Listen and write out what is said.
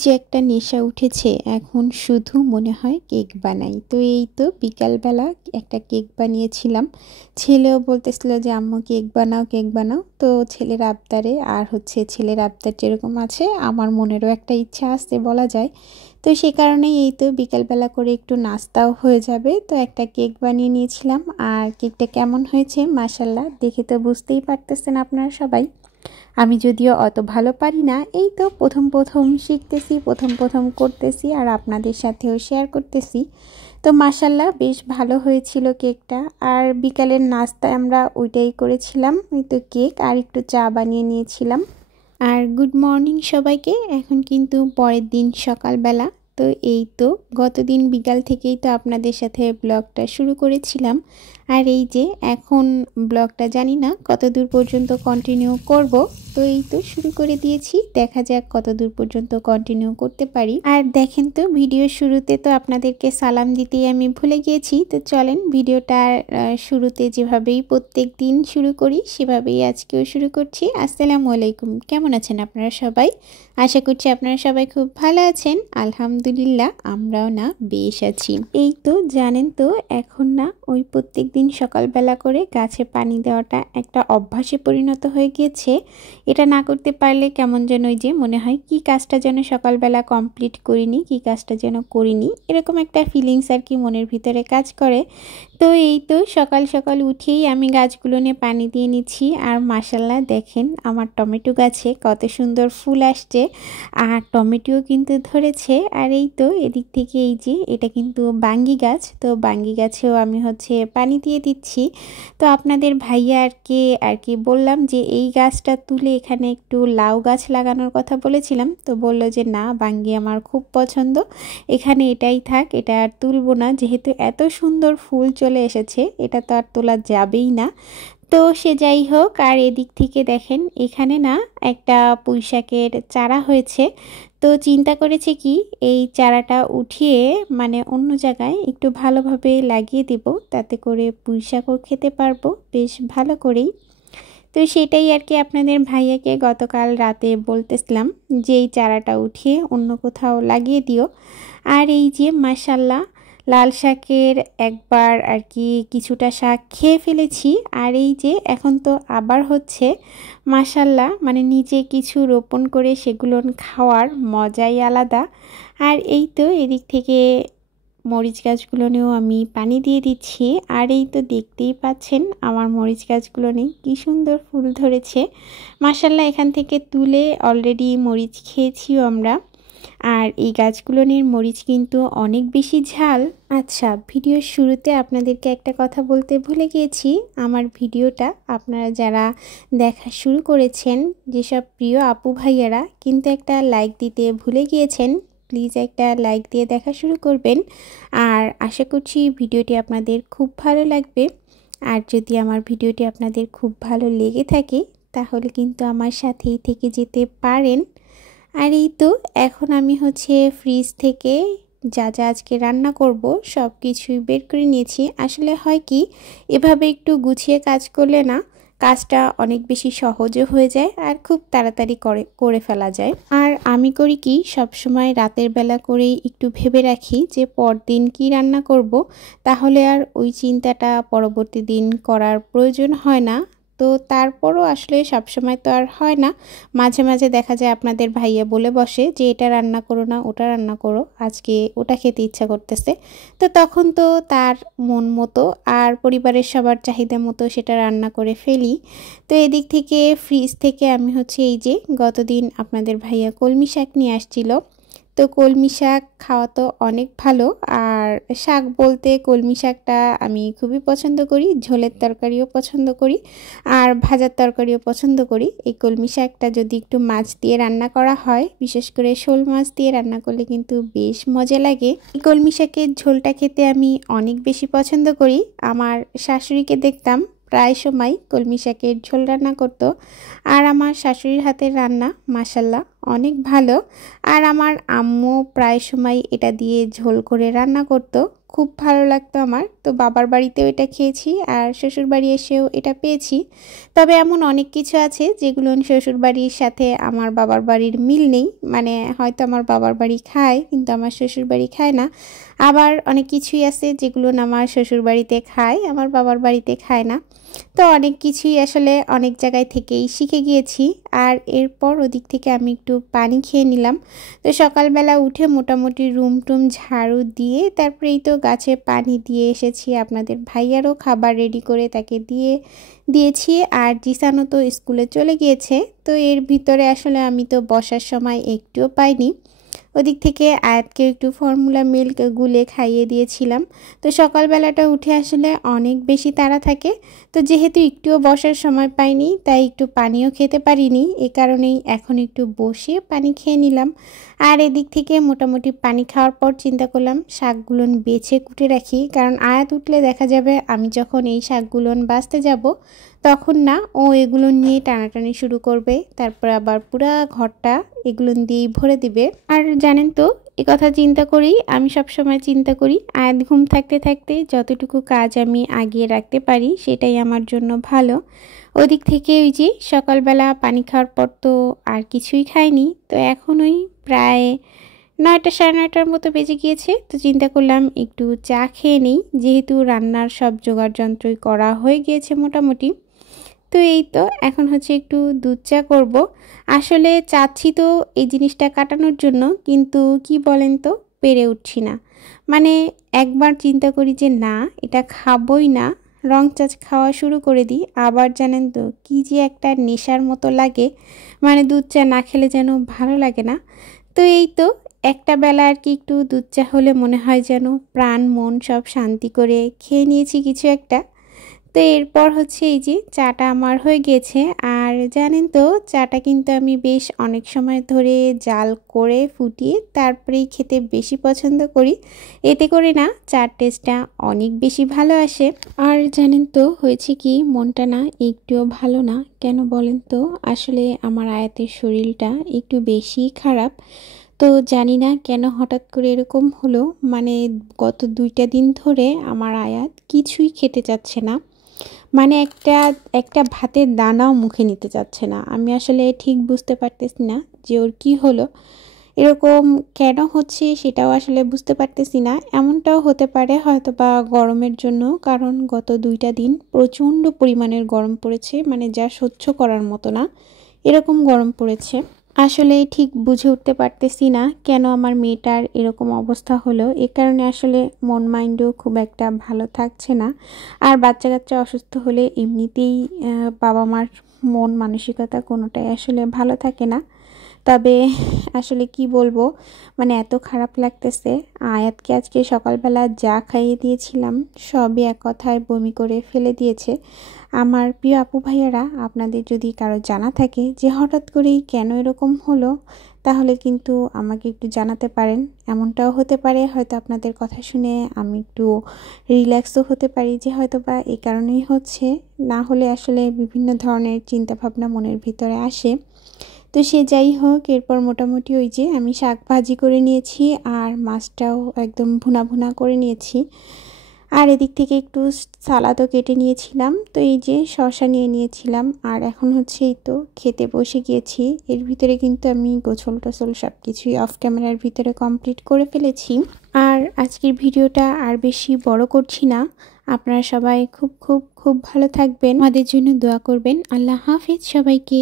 যে একটা নেশা উঠেছে, এখন শুধু মনে হয় কেক বানাই। তো এই তো বিকালবেলা একটা কেক বানিয়েছিলাম। ছেলেও বলতেছিল যে আম্মু কেক বানাও কেক বানাও। তো ছেলের আবদারে আর ছেলের আবদার যেরকম আছে আমার মনেরও একটা ইচ্ছা আছে বলা যায়। তো সেই কারণেই এই তো বিকালবেলা করে একটু নাস্তাও হয়ে যাবে। তো একটা কেক বানিয়ে নিয়েছিলাম। আর কেকটা কেমন হয়েছে মাশাআল্লাহ, দেখে তো বুঝতেই পারতেছেন আপনারা সবাই। আমি যদিও অত ভালো পারি না, এই তো প্রথম শিখতেছি, প্রথম করতেছি আর আপনাদের সাথেও শেয়ার করতেছি। তো মাশাআল্লাহ বেশ ভালো হয়েছিল কেকটা। আর বিকালের নাস্তায় আমরা ওইটাই করেছিলাম, এই তো কেক আর একটু চা বানিয়ে নিয়েছিলাম। আর গুড মর্নিং সবাইকে। এখন কিন্তু পরের দিন সকালবেলা। তো এই তো গতদিন বিকাল থেকেই তো আপনাদের সাথে ব্লগটা শুরু করেছিলাম। আর এই যে এখন ব্লগটা জানি না কত দূর পর্যন্ত কন্টিনিউ করব। তো এই তো শুরু করে দিয়েছি, দেখা যাক কত দূর পর্যন্ত কন্টিনিউ করতে পারি। আর দেখেন তো ভিডিওর শুরুতে তো আপনাদেরকে সালাম দিতেই আমি ভুলে গিয়েছি। তো চলেন ভিডিওটার শুরুতে যেভাবেই প্রত্যেক দিন শুরু করি সেভাবেই আজকেও শুরু করছি। আসসালামু আলাইকুম, কেমন আছেন আপনারা সবাই? আশা করছি আপনারা সবাই খুব ভালো আছেন। আলহামদুলিল্লাহ আমরাও না বেশ আছি। এই তো জানেন তো এখন না ওই প্রত্যেক দিন সকালবেলা করে গাছে পানি দেওয়াটা একটা অভ্যাসে পরিণত হয়ে গিয়েছে। এটা না করতে পারলে কেমন যেন ওই যে মনে হয় কি কাজটা যেন সকালবেলা কমপ্লিট করিনি, কি কাজটা যেন করিনি, এরকম একটা ফিলিংস আর কি মনের ভিতরে কাজ করে। তো এই তো সকাল সকাল উঠেই আমি গাছগুলো নিয়ে পানি দিয়ে নিচ্ছি। আর মাশাআল্লাহ দেখেন আমার টমেটো গাছে কত সুন্দর ফুল আসছে আর টমেটোও কিন্তু ধরেছে। আর এই তো এদিক থেকে এই যে এটা কিন্তু বাঙ্গি গাছ, তো বাঙ্গি গাছেও আমি পানি দিয়ে দিচ্ছি। তো আপনাদের ভাইয়া আর কি বললাম যে এই গাছটা তুলে এখানে একটু লাউ গাছ লাগানোর কথা বলেছিলাম। তো বলল যে না, বাঙ্গি আমার খুব পছন্দ, এখানে এটাই থাক, এটা আর তুলবো না, যেহেতু এত সুন্দর ফুল চলে এসেছে এটা তো আর তোলা যাবেই না। তো সে যাই হোক। আর এদিক থেকে দেখেন এখানে না একটা পুঁইশাকের চারা হয়েছে। তো চিন্তা করেছে কি এই চারাটা উঠিয়ে মানে অন্য জায়গায় একটু ভালোভাবে লাগিয়ে দেব, তাতে করে পুঁইশাকও খেতে পারবো বেশ ভালো করেই। তো সেটাই আর কি আপনাদের ভাইয়াকে গতকাল রাতে বলতেছিলাম যে এই চারাটা উঠিয়ে অন্য কোথাও লাগিয়ে দিও। আর এই যে মাশাআল্লাহ লাল শাকের একবার আর কি কিছুটা শাক খেয়ে ফেলেছি। আর এই যে এখন তো আবার হচ্ছে মাশাআল্লাহ, মানে নিজে কিছু রোপণ করে সেগুলো খাওয়ার মজাই আলাদা। আর এই তো এদিক থেকে মরিচ গাছগুলো নিয়েও আমি পানি দিয়ে দিচ্ছি। আর এই তো দেখতেই পাচ্ছেন আমার মরিচ গাছগুলো নিয়ে কী সুন্দর ফুল ধরেছে মাশাআল্লাহ। এখান থেকে তুলে অলরেডি মরিচ খেয়েছিও আমরা। আর এই গাছগুলোর মরিচ কিন্তু অনেক বেশি ঝাল। আচ্ছা, ভিডিওর শুরুতে আপনাদেরকে একটা কথা বলতে ভুলে গিয়েছি। আমার ভিডিওটা আপনারা যারা দেখা শুরু করেছেন, যেসব প্রিয় আপু ভাইয়ারা কিন্তু একটা লাইক দিতে ভুলে গিয়েছেন, প্লিজ একটা লাইক দিয়ে দেখা শুরু করবেন। আর আশা করছি ভিডিওটি আপনাদের খুব ভালো লাগবে। আর যদি আমার ভিডিওটি আপনাদের খুব ভালো লেগে থাকে তাহলে কিন্তু আমার সাথেই থেকে যেতে পারেন। আর এই তো এখন আমি ফ্রিজ থেকে যা যা আজকে রান্না করব সব কিছুই বের করে নিয়েছি। আসলে হয় কি এভাবে একটু গুছিয়ে কাজ করলে না কাজটা অনেক বেশি সহজও হয়ে যায় আর খুব তাড়াতাড়ি করে ফেলা যায়। আর আমি করি কি সবসময় রাতের বেলা করেই একটু ভেবে রাখি যে পরদিন কি রান্না করব, তাহলে আর ওই চিন্তাটা পরবর্তী দিন করার প্রয়োজন হয় না। তো তারপরও আসলে সবসময় তো আর হয় না, মাঝে মাঝে দেখা যায় আপনাদের ভাইয়া বলে বসে যে এটা রান্না করো না ওটা রান্না করো, আজকে ওটা খেতে ইচ্ছা করতেছে। তো তখন তো তার মন মতো আর পরিবারের সবার চাহিদা মতো সেটা রান্না করে ফেলি। তো এদিক থেকে ফ্রিজ থেকে আমি এই যে গতদিন আপনাদের ভাইয়া কলমি শাক নিয়ে আসছিল। তো কলমি শাক খাওয়া তো অনেক ভালো। আর শাক বলতে কলমি শাকটা আমি খুবই পছন্দ করি, ঝোলের তরকারিও পছন্দ করি আর ভাজার তরকারিও পছন্দ করি। এই কলমি শাকটা যদি একটু মাছ দিয়ে রান্না করা হয়, বিশেষ করে শোল মাছ দিয়ে রান্না করলে কিন্তু বেশ মজা লাগে। এই কলমি শাকের ঝোলটা খেতে আমি অনেক বেশি পছন্দ করি। আমার শাশুড়িকে দেখতাম প্রায় সময় কলমি শাকের ঝোল রান্না করতো। আর আমার শাশুড়ির হাতের রান্না মাশাআল্লাহ অনেক ভালো। আর আমার আম্মু প্রায় সময় এটা দিয়ে ঝোল করে রান্না করতো খুব ভালো লাগতো আমার। তো বাবার বাড়িতেও এটা খেয়েছি আর শ্বশুর বাড়ি এসেও এটা পেয়েছি। তবে এমন অনেক কিছু আছে যেগুলো শ্বশুর বাড়ির সাথে আমার বাবার বাড়ির মিল নেই, মানে হয়তো আমার বাবার বাড়ি খায় কিন্তু আমার শ্বশুর বাড়ি খায় না। আবার অনেক কিছুই আছে যেগুলো আমার শ্বশুর বাড়িতে খায়, আমার বাবার বাড়িতে খায় না। তো অনেক কিছুই আসলে অনেক জায়গায় থেকেই শিখে গিয়েছি। আর এরপর ওদিক থেকে আমি একটু পানি খেয়ে নিলাম। তো সকালবেলা উঠে মোটামুটি রুম টুম ঝাড়ু দিয়ে তারপরেই তো গাছে পানি দিয়ে এসেছি। আপনাদের ভাইয়ারও খাবার রেডি করে তাকে দিয়েছি। আর জিসানও তো স্কুলে চলে গিয়েছে। তো এর ভিতরে আসলে আমি তো বসার সময় একটুও পাইনি। ওদিক থেকে আয়াতকে একটু ফর্মুলা মিল্ক গুলে খাইয়ে দিয়েছিলাম। তো সকালবেলাটা উঠে আসলে অনেক বেশি তাড়া থাকে, তো যেহেতু একটুও বসার সময় পাইনি তাই একটু পানিও খেতে পারিনি। এ কারণেই এখন একটু বসে পানি খেয়ে নিলাম। আর এদিক থেকে মোটামুটি পানি খাওয়ার পর চিন্তা করলাম শাকগুলো বেছে কুটে রাখি, কারণ আয়াত উঠলে দেখা যাবে আমি যখন এই শাকগুলো বাছতে যাব তখন না ও এগুলো নিয়ে টানাটানি শুরু করবে, তারপর আবার পুরা ঘরটা এগুলো দিয়েই ভরে দিবে। আর জানেন তো, এ কথা চিন্তা করেই আমি সবসময় চিন্তা করি আয়াত ঘুম থাকতে থাকতে যতটুকু কাজ আমি আগিয়ে রাখতে পারি সেটাই আমার জন্য ভালো। ওদিক থেকে ওই যে সকালবেলা পানি খাওয়ার পর তো আর কিছুই খাইনি। তো এখন ওই প্রায় 9টা সাড়ে 9টার মতো বেজে গিয়েছে। তো চিন্তা করলাম একটু চা খেয়ে নিই, যেহেতু রান্নার সব জোগাড় যন্ত্রই করা হয়ে গিয়েছে মোটামুটি। তো এই তো এখন হচ্ছে একটু দুধ চা করব। আসলে চাচ্ছি তো এই জিনিসটা কাটানোর জন্য, কিন্তু কি বলেন তো, পেরে উঠছি না। মানে একবার চিন্তা করি যে না এটা খাবই না, রং চা খাওয়া শুরু করে দিই, আবার জানেন তো কি যে একটা নেশার মতো লাগে, মানে দুধ চা না খেলে যেন ভালো লাগে না। তো এই তো একটা বেলা আর কি একটু দুধ চা হলে মনে হয় যেন প্রাণ মন সব শান্তি করে খেয়ে নিয়েছি কিছু একটা। তো এরপর হচ্ছে এই যে চাটা আমার হয়ে গেছে। আর জানেন তো চাটা কিন্তু আমি বেশ অনেক সময় ধরে জাল করে ফুটিয়ে তারপরেই খেতে বেশি পছন্দ করি। এতে করে না চার টেস্টটা অনেক বেশি ভালো আসে। আর জানেন তো হয়েছে কি, মনটা না একটুও ভালো না। কেন বলেন তো, আসলে আমার আয়াতের শরীরটা একটু বেশি খারাপ। তো জানি না কেন হঠাৎ করে এরকম হলো, মানে গত 2টা দিন ধরে আমার আয়াত কিছুই খেতে চাচ্ছে না, মানে একটা ভাতের দানাও মুখে নিতে চাচ্ছে না। আমি আসলে ঠিক বুঝতে পারতেছি না যে ওর কি হলো, এরকম কেন হচ্ছে সেটাও আসলে বুঝতে পারতেছি না। এমনটাও হতে পারে হয়তো বা গরমের জন্য, কারণ গত 2টা দিন প্রচণ্ড পরিমাণের গরম পড়েছে, মানে যা সহ্য করার মতো না এরকম গরম পড়েছে। আসলে ঠিক বুঝে উঠতে পারতেছি না কেন আমার মেয়েটার এরকম অবস্থা হলো। এ কারণে আসলে মন মাইন্ডও খুব একটা ভালো থাকছে না। আর বাচ্চা কাচ্চা অসুস্থ হলে এমনিতেই বাবা মার মন মানসিকতা কোনোটাই আসলে ভালো থাকে না। তবে আসলে কি বলবো, মানে এত খারাপ লাগতেছে। আয়াতকে আজকে সকালবেলা যা খাইয়ে দিয়েছিলাম সবই এক কথায় বমি করে ফেলে দিয়েছে। আমার প্রিয় আপু ভাইয়ারা, আপনাদের যদি কারো জানা থাকে যে হঠাৎ করেই কেন এরকম হলো, তাহলে কিন্তু আমাকে একটু জানাতে পারেন। এমনটাও হতে পারে হয়তো আপনাদের কথা শুনে আমি একটু রিল্যাক্সও হতে পারি যে হয়তো বা এই কারণেই হচ্ছে, না হলে আসলে বিভিন্ন ধরনের চিন্তাভাবনা মনের ভিতরে আসে। তো সে যাই হোক, এরপর মোটামুটি ওই যে আমি শাক ভাজি করে নিয়েছি আর মাছটাও একদম ভুনা ভুনা করে নিয়েছি। আর এদিক থেকে একটু সালাদও কেটে নিয়েছিলাম। তো এই যে শসা নিয়ে নিয়েছিলাম। আর এখন হচ্ছে এই তো খেতে বসে গিয়েছি। এর ভিতরে কিন্তু আমি গোছল টোছল সব কিছুই অফ ক্যামেরার ভিতরে কমপ্লিট করে ফেলেছি। আর আজকের ভিডিওটা আর বেশি বড় করছি না। আপনারা সবাই খুব খুব খুব ভালো থাকবেন, আমাদের জন্য দোয়া করবেন। আল্লাহ হাফেজ সবাইকে।